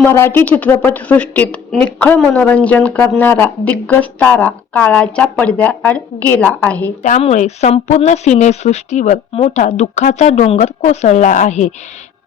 मराठी चित्रपटसृष्टीत निखळ मनोरंजन करणारा दिग्गज तारा काळाच्या पडद्याआड गेला आहे. त्यामुळे संपूर्ण सिनेसृष्टीवर मोठा दुःखाचा डोंगर कोसळला आहे.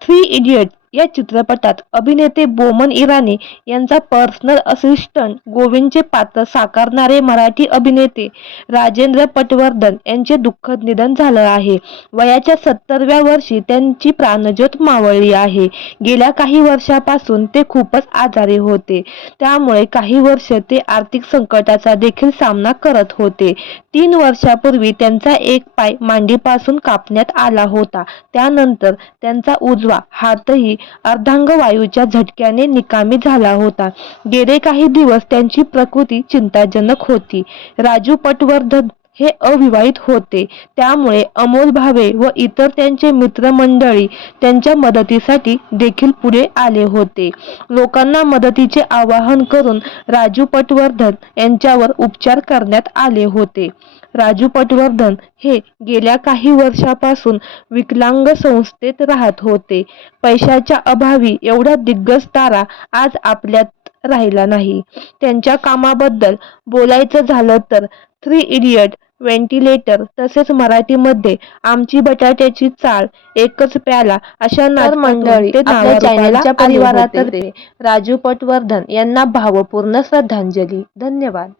3 इडियट्स या चित्रपटात अभिनेते बोमन इराणी यांचा पर्सनल असिस्टंट गोविंदचे पात्र साकारणारे मराठी अभिनेते राजेंद्र पटवर्धन यांचे दुःखद निधन झालं आहे. वयाच्या 70व्या वर्षी त्यांची प्राणज्योत मावळली आहे. गेल्या काही वर्षापासून ते खूपच आजारी होते. त्यामुळे काही वर्ष ते आर्थिक संकटाचा देखील सामना करत होते. 3 वर्षापूर्वी त्यांचा एक पाय मांडीपासून कापण्यात आला होता. त्यानंतर त्यांचा उजवा हातही अर्धांगवायूच्या झटक्याने निकामी झाला होता. गेले काही दिवस त्यांची प्रकृती चिंताजनक होती. राजू पटवर्धन हे अविवाहित होते. त्यामुळे अमोल भावे व इतर त्यांचे मित्रमंडळी त्यांच्या मदतीसाठी देखील पुढे आले होते. लोकांना मदतीचे आवाहन करून राजू पटवर्धन यांच्यावर उपचार करण्यात आले होते. राजू पटवर्धन हे गेल्या काही वर्षापासून विकलांग संस्थेत राहत होते. पैशाच्या अभावी एवढा दिग्गज तारा आज आपल्यात राहिला नाही. त्यांच्या कामाबद्दल बोलायचं झालं तर 3 इडियट, व्हेंटिलेटर तसेच मराठीमध्ये आमची बटाट्याची चाळ, एकच प्याला अशा नाटकांतून ते नावारूपाला परिवारातर्फे राजू पटवर्धन यांना भावपूर्ण श्रद्धांजली. धन्यवाद.